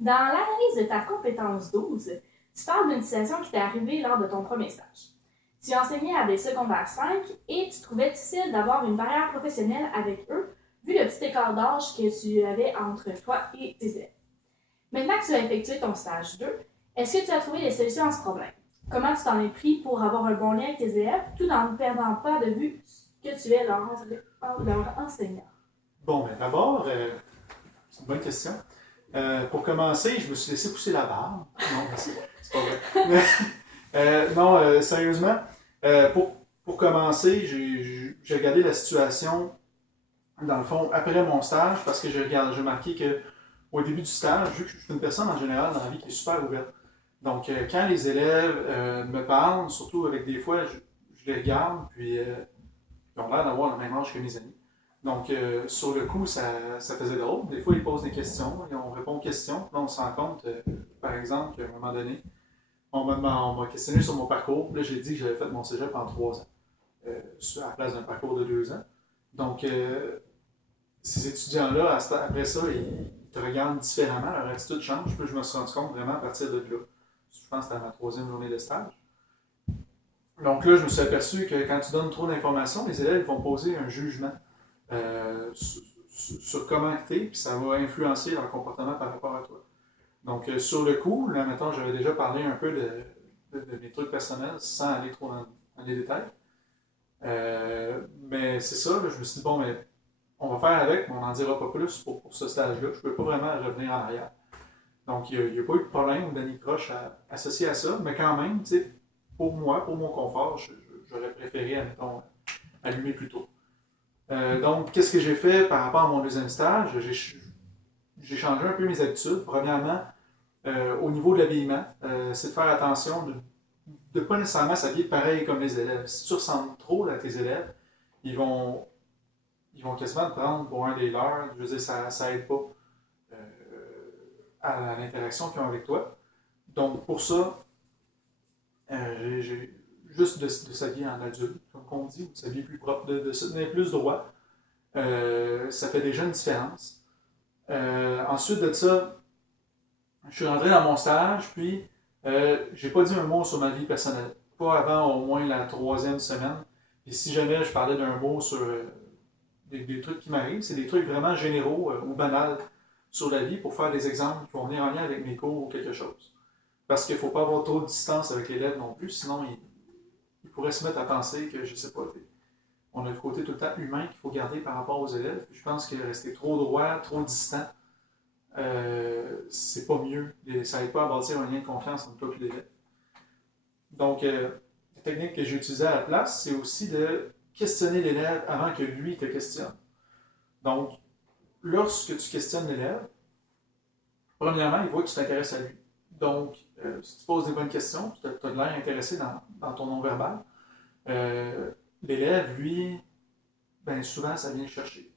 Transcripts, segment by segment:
Dans l'analyse de ta compétence 12, tu parles d'une situation qui t'est arrivée lors de ton premier stage. Tu enseignais à des secondaires 5 et tu trouvais difficile d'avoir une barrière professionnelle avec eux, vu le petit écart d'âge que tu avais entre toi et tes élèves. Maintenant que tu as effectué ton stage 2, est-ce que tu as trouvé des solutions à ce problème? Comment tu t'en es pris pour avoir un bon lien avec tes élèves tout en ne perdant pas de vue que tu es leur enseignant? Bon, ben d'abord, c'est une bonne question. Pour commencer, je me suis laissé pousser la barbe. Non, c'est pas vrai. Non, sérieusement, pour commencer, j'ai regardé la situation, dans le fond, après mon stage, parce que j'ai remarqué qu'au début du stage, vu que je suis une personne en général dans la vie qui est super ouverte, donc quand les élèves me parlent, surtout avec des fois, je les regarde, puis ils ont l'air d'avoir le même âge que mes amis. Donc, sur le coup, ça faisait drôle. Des fois, ils posent des questions, et on répond aux questions. Là, on se rend compte, par exemple, qu'à un moment donné, on m'a questionné sur mon parcours. Là, j'ai dit que j'avais fait mon cégep en 3 ans, à la place d'un parcours de 2 ans. Donc, ces étudiants-là, après ça, ils te regardent différemment, leur attitude change. Puis je me suis rendu compte vraiment à partir de là. Je pense que c'était ma 3e journée de stage. Donc là, je me suis aperçu que quand tu donnes trop d'informations, les élèves vont poser un jugement sur comment tu es, puis ça va influencer leur comportement par rapport à toi. Donc, sur le coup, là, maintenant, j'avais déjà parlé un peu de mes trucs personnels sans aller trop dans les détails. Mais c'est ça, là, je me suis dit, bon, mais on va faire avec, mais on n'en dira pas plus pour ce stage-là. Je ne peux pas vraiment revenir en arrière. Donc, il n'y a pas eu de problème ou d'anicroche associé à ça, mais quand même, tu sais, pour moi, pour mon confort, j'aurais préféré, admettons, allumer plus tôt. Donc, qu'est-ce que j'ai fait par rapport à mon 2e stage? J'ai changé un peu mes habitudes. Premièrement, au niveau de l'habillement, c'est de faire attention de ne pas nécessairement s'habiller pareil comme les élèves. Si tu ressembles trop à tes élèves, ils vont quasiment te prendre pour un des leurs. Je veux dire, ça aide pas à l'interaction qu'ils ont avec toi. Donc, pour ça, j'ai juste de s'habiller en adulte, comme on dit, de s'habiller plus propre, de se tenir plus droit. Ça fait déjà une différence. Ensuite de ça, je suis rentré dans mon stage, puis j'ai pas dit un mot sur ma vie personnelle. Pas avant au moins la 3e semaine. Puis si jamais je parlais d'un mot sur des trucs qui m'arrivent, c'est des trucs vraiment généraux ou banals sur la vie pour faire des exemples qui vont venir en lien avec mes cours ou quelque chose. Parce qu'il ne faut pas avoir trop de distance avec l'élève non plus, sinon il pourrait se mettre à penser que, je sais pas, on a le côté tout le temps humain qu'il faut garder par rapport aux élèves. Puis je pense que rester trop droit, trop distant, c'est pas mieux. Ça n'aide pas à bâtir un lien de confiance entre toi et l'élève. Donc, la technique que j'ai utilisée à la place, c'est aussi de questionner l'élève avant que lui te questionne. Donc, lorsque tu questionnes l'élève, premièrement, il voit que tu t'intéresses à lui. Donc, si tu poses des bonnes questions, tu as de l'air intéressé dans ton non-verbal, l'élève, lui, ben souvent, ça vient le chercher.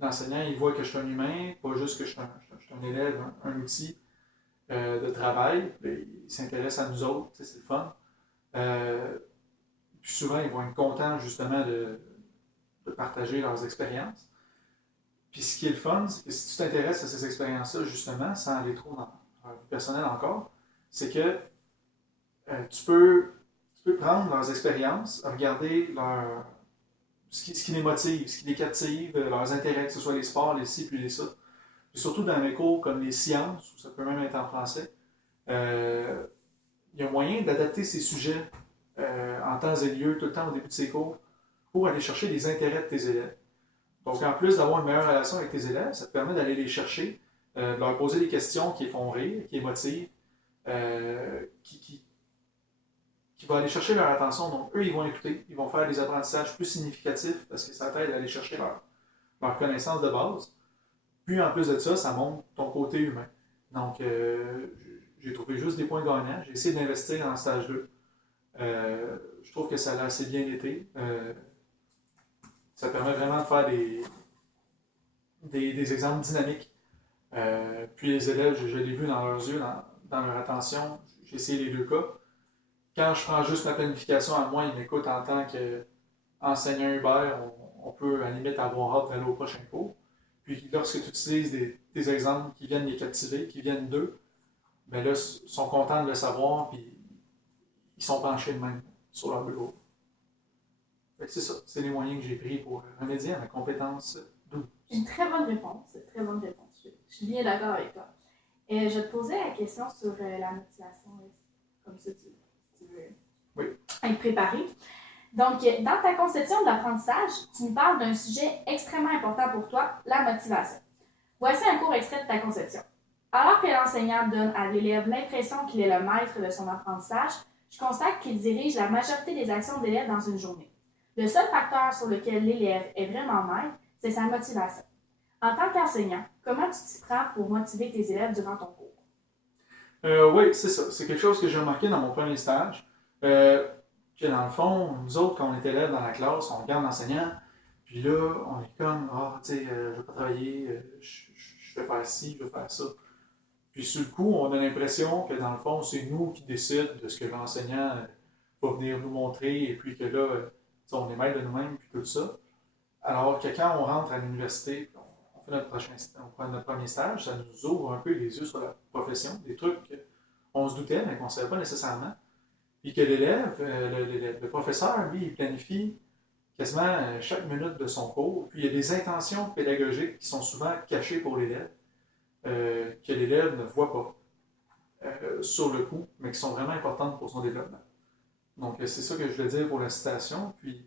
L'enseignant, il voit que je suis un humain, pas juste que je suis un élève, un outil de travail. Il s'intéresse à nous autres, c'est le fun. Puis souvent, ils vont être contents justement de partager leurs expériences. Puis ce qui est le fun, c'est que si tu t'intéresses à ces expériences-là, justement, sans aller trop dans la vie personnelle encore, c'est que tu peux prendre leurs expériences, regarder ce qui les motive, ce qui les captive, leurs intérêts, que ce soit les sports, les ci, puis les ça. Puis surtout dans mes cours comme les sciences, où ça peut même être en français, il y a moyen d'adapter ces sujets en temps et lieu, tout le temps au début de ces cours, pour aller chercher les intérêts de tes élèves. Donc, en plus d'avoir une meilleure relation avec tes élèves, ça te permet d'aller les chercher, de leur poser des questions qui les font rire, qui les motivent, qui vont aller chercher leur attention. Donc, eux, ils vont écouter, ils vont faire des apprentissages plus significatifs parce que ça t'aide à aller chercher leur connaissance de base. Puis, en plus de ça, ça montre ton côté humain. Donc, j'ai trouvé juste des points gagnants. J'ai essayé d'investir en stage 2. Je trouve que ça a assez bien été. Ça permet vraiment de faire des exemples dynamiques. Puis les élèves, je l'ai vu dans leurs yeux, dans leur attention. J'ai essayé les 2 cas. Quand je prends juste ma planification à moi, ils m'écoutent en tant qu'enseignant Uber, on peut à la limite avoir hâte d'aller au prochain cours. Puis lorsque tu utilises des exemples qui viennent les captiver, qui viennent d'eux, ben là, ils sont contents de le savoir, puis ils sont penchés de même sur leur bureau. Fait que c'est ça, c'est les moyens que j'ai pris pour remédier à ma compétence 12. Une très bonne réponse, très bonne réponse. Je suis bien d'accord avec toi. Et je te posais la question sur la motivation, comme ça tu veux être préparé. Donc, dans ta conception de l'apprentissage, tu nous parles d'un sujet extrêmement important pour toi, la motivation. Voici un court extrait de ta conception. Alors que l'enseignant donne à l'élève l'impression qu'il est le maître de son apprentissage, je constate qu'il dirige la majorité des actions de l'élève dans une journée. Le seul facteur sur lequel l'élève est vraiment maître, c'est sa motivation. En tant qu'enseignant, comment tu t'y prends pour motiver tes élèves durant ton cours? Oui, c'est ça. C'est quelque chose que j'ai remarqué dans mon premier stage. Que dans le fond, nous autres, quand on est élèves dans la classe, on regarde l'enseignant, puis là, on est comme, tu sais, je vais pas travailler, je vais faire ci, je vais faire ça. Puis sur le coup, on a l'impression que dans le fond, c'est nous qui décidons de ce que l'enseignant va venir nous montrer, et puis que là, on est maître de nous-mêmes, puis tout ça. Alors que quand on rentre à l'université, on fait notre premier stage, ça nous ouvre un peu les yeux sur la profession, des trucs qu'on se doutait, mais qu'on ne savait pas nécessairement. Puis que l'élève, le professeur, lui, il planifie quasiment chaque minute de son cours. Puis il y a des intentions pédagogiques qui sont souvent cachées pour l'élève, que l'élève ne voit pas sur le coup, mais qui sont vraiment importantes pour son développement. Donc c'est ça que je voulais dire pour la citation. Puis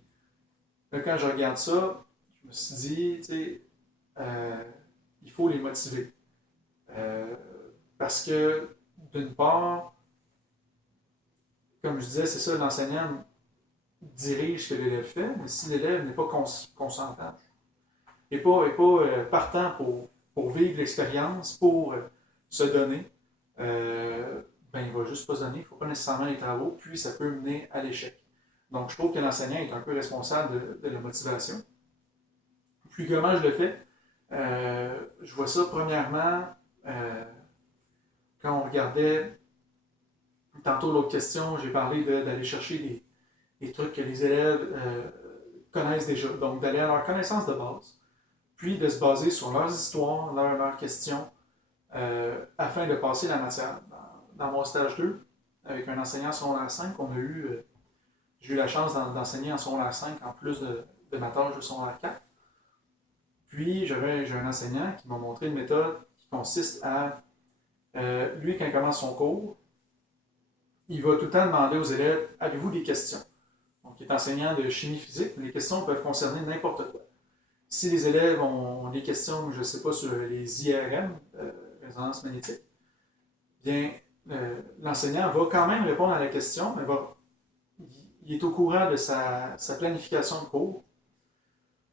là, quand je regarde ça, je me suis dit, tu sais, il faut les motiver. Parce que, d'une part, comme je disais, c'est ça, l'enseignant dirige ce que l'élève fait, mais si l'élève n'est pas consentant, n'est pas partant pour vivre l'expérience, pour se donner, ben il ne va juste pas se donner, il ne faut pas nécessairement les travaux, puis ça peut mener à l'échec. Donc je trouve que l'enseignant est un peu responsable de la motivation. Puis comment je le fais? Je vois ça premièrement quand on regardait tantôt l'autre question, j'ai parlé d'aller chercher des trucs que les élèves connaissent déjà. Donc d'aller à leur connaissance de base, puis de se baser sur leurs histoires, leurs questions, afin de passer la matière. Dans mon stage 2, avec un enseignant en secondaire 5, j'ai eu la chance d'enseigner en secondaire 5 en plus de ma tâche de secondaire 4. Puis j'ai un enseignant qui m'a montré une méthode qui consiste à, lui, quand il commence son cours, il va tout le temps demander aux élèves, avez-vous des questions? Donc, il est enseignant de chimie physique, mais les questions peuvent concerner n'importe quoi. Si les élèves ont des questions, je ne sais pas, sur les IRM, résonance magnétique, bien, l'enseignant va quand même répondre à la question, mais il est au courant de sa planification de cours.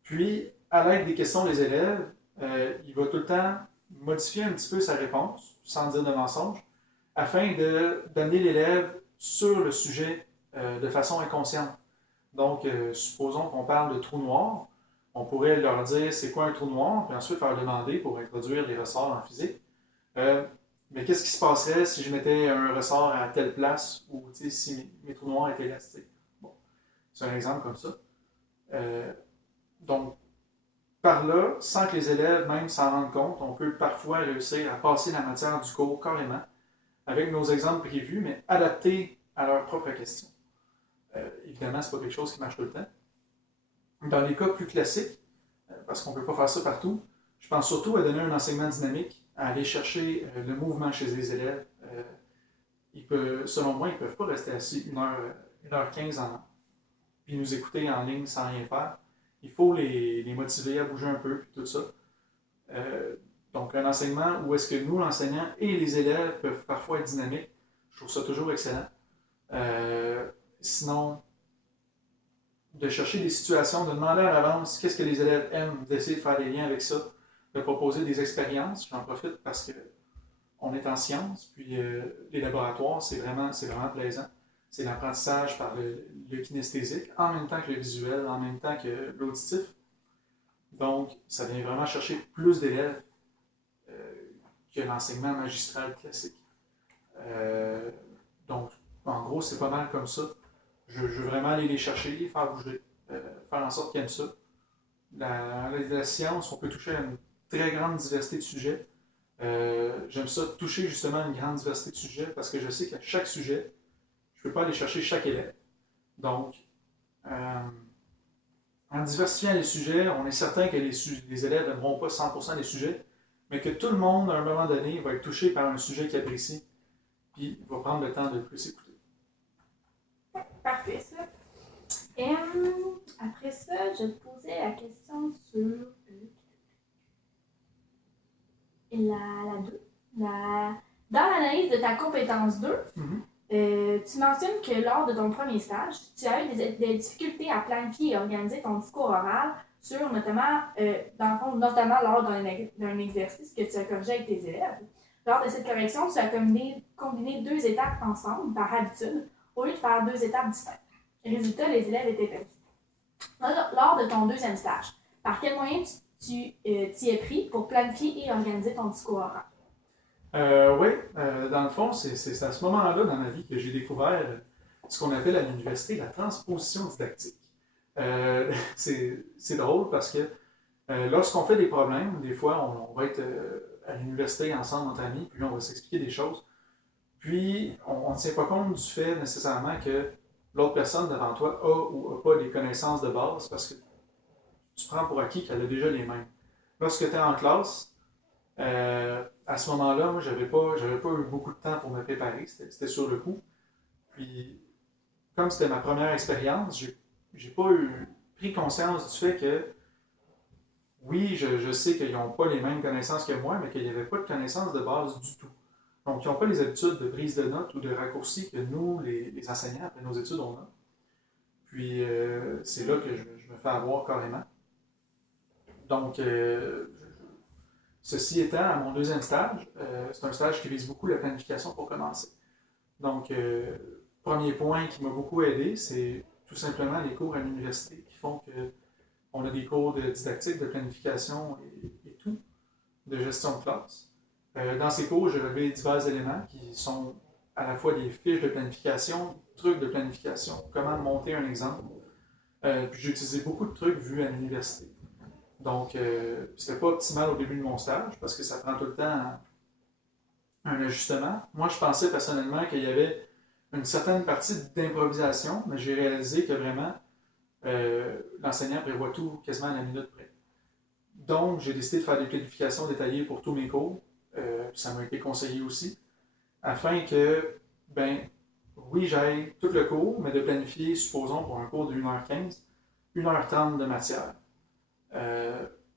Puis, à l'aide des questions des élèves, il va tout le temps modifier un petit peu sa réponse, sans dire de mensonge, afin d'amener l'élève sur le sujet de façon inconsciente. Donc, supposons qu'on parle de trou noir, on pourrait leur dire c'est quoi un trou noir, puis ensuite leur demander pour introduire les ressorts en physique. Mais qu'est-ce qui se passerait si je mettais un ressort à telle place ou si mes trous noirs étaient élastiques? Bon, c'est un exemple comme ça. Donc, par là, sans que les élèves même s'en rendent compte, on peut parfois réussir à passer la matière du cours carrément, avec nos exemples prévus, mais adaptés à leurs propres questions. Évidemment, ce n'est pas quelque chose qui marche tout le temps. Dans les cas plus classiques, parce qu'on ne peut pas faire ça partout, je pense surtout à donner un enseignement dynamique, à aller chercher le mouvement chez les élèves. Selon moi, ils ne peuvent pas rester assis 1h15 puis nous écouter en ligne sans rien faire. Il faut les motiver à bouger un peu, puis tout ça. Donc, un enseignement où est-ce que nous, l'enseignant et les élèves peuvent parfois être dynamiques, je trouve ça toujours excellent. Sinon, de chercher des situations, de demander à l'avance qu'est-ce que les élèves aiment, d'essayer de faire des liens avec ça, de proposer des expériences. J'en profite parce qu'on est en sciences, puis les laboratoires, c'est vraiment plaisant. C'est l'apprentissage par le kinesthésique, en même temps que le visuel, en même temps que l'auditif. Donc, ça vient vraiment chercher plus d'élèves que l'enseignement magistral classique. Donc, en gros, c'est pas mal comme ça. Je veux vraiment aller les chercher, faire bouger, faire en sorte qu'ils aiment ça. La science, on peut toucher à une très grande diversité de sujets. J'aime ça toucher justement une grande diversité de sujets parce que je sais qu'à chaque sujet, je ne peux pas aller chercher chaque élève. Donc, en diversifiant les sujets, on est certain que les élèves n'aimeront pas 100% des sujets, mais que tout le monde, à un moment donné, va être touché par un sujet qu'il apprécie, puis va prendre le temps de plus écouter. Parfait, ça. Après ça, je te posais la question sur la 2. Dans l'analyse de ta compétence 2, tu mentionnes que lors de ton premier stage, tu as eu des difficultés à planifier et organiser ton discours oral sur notamment lors d'un exercice que tu as corrigé avec tes élèves. Lors de cette correction, tu as combiné 2 étapes ensemble, par habitude, au lieu de faire 2 étapes distinctes. Résultat, les élèves étaient perdus. Lors de ton deuxième stage, par quel moyen tu t'y es pris pour planifier et organiser ton discours oral? Oui, dans le fond, c'est à ce moment-là dans ma vie que j'ai découvert ce qu'on appelle à l'université la transposition didactique. C'est drôle parce que lorsqu'on fait des problèmes, des fois, on va être à l'université ensemble entre amis, puis on va s'expliquer des choses. Puis, on ne tient pas compte du fait nécessairement que l'autre personne devant toi a ou n'a pas les connaissances de base parce que tu prends pour acquis qu'elle a déjà les mêmes. Lorsque tu es en classe, à ce moment-là, moi, j'avais pas eu beaucoup de temps pour me préparer, c'était sur le coup. Puis, comme c'était ma première expérience, j'ai pas pris conscience du fait que, oui, je sais qu'ils n'ont pas les mêmes connaissances que moi, mais qu'il n'y avait pas de connaissances de base du tout. Donc, ils n'ont pas les habitudes de prise de notes ou de raccourcis que nous, les enseignants, après nos études, on a. Puis, c'est là que je me fais avoir carrément. Donc, ceci étant, à mon deuxième stage, c'est un stage qui vise beaucoup la planification pour commencer. Donc, premier point qui m'a beaucoup aidé, c'est tout simplement les cours à l'université qui font qu'on a des cours de didactique, de planification et tout, de gestion de classe. Dans ces cours, j'ai relevé divers éléments qui sont à la fois des fiches de planification, trucs de planification, comment monter un exemple. Puis j'ai utilisé beaucoup de trucs vus à l'université. Donc, c'était pas optimal au début de mon stage parce que ça prend tout le temps un ajustement. Moi, je pensais personnellement qu'il y avait une certaine partie d'improvisation, mais j'ai réalisé que vraiment, l'enseignant prévoit tout quasiment à la minute près. Donc, j'ai décidé de faire des planifications détaillées pour tous mes cours. Ça m'a été conseillé aussi, afin que, oui, j'aille tout le cours, mais de planifier, supposons, pour un cours de 1h15, 1h30 de matière.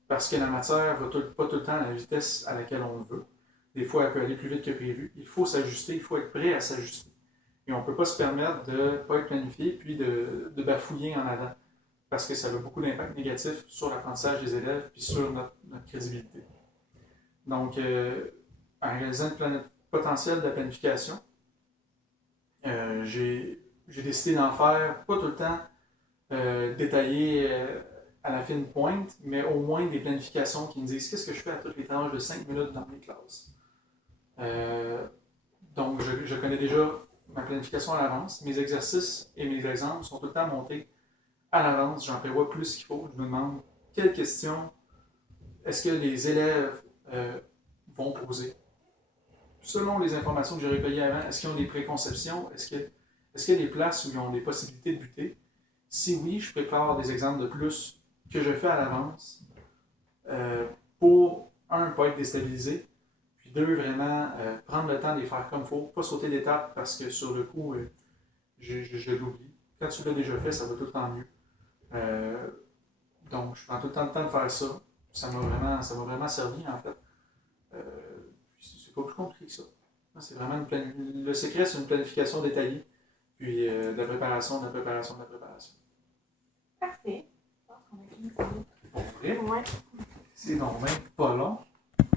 Parce que la matière ne va pas tout le temps à la vitesse à laquelle on le veut. Des fois, elle peut aller plus vite que prévu. Il faut s'ajuster, il faut être prêt à s'ajuster. Et on ne peut pas se permettre de ne pas être planifié puis de bafouiller en avant. Parce que ça a beaucoup d'impact négatif sur l'apprentissage des élèves puis sur notre crédibilité. Donc, en réalisant le potentiel de la planification, j'ai décidé d'en faire pas tout le temps détaillé à la fine pointe, mais au moins des planifications qui me disent qu'est-ce que je fais à toutes les tranches de 5 minutes dans mes classes. Donc, je connais déjà ma planification à l'avance. Mes exercices et mes exemples sont tout le temps montés à l'avance. J'en prévois plus qu'il faut. Je me demande quelles questions est-ce que les élèves vont poser. Selon les informations que j'ai recueillies avant, est-ce qu'ils ont des préconceptions? Est-ce qu'il y a des places où ils ont des possibilités de buter? Si oui, je prépare des exemples de plus que je fais à l'avance pour, un, pas être déstabilisé, puis deux, vraiment prendre le temps de les faire comme il faut, pas sauter d'étape parce que sur le coup, je l'oublie. Quand tu l'as déjà fait, ça va tout le temps mieux. Donc, je prends tout le temps de faire ça. Ça m'a vraiment servi, en fait. C'est pas plus compliqué que ça. C'est vraiment le secret, c'est une planification détaillée, puis de la préparation. Parfait. Je pense qu'on a fini ça. Pour vrai, Ouais. c'est donc même pas long.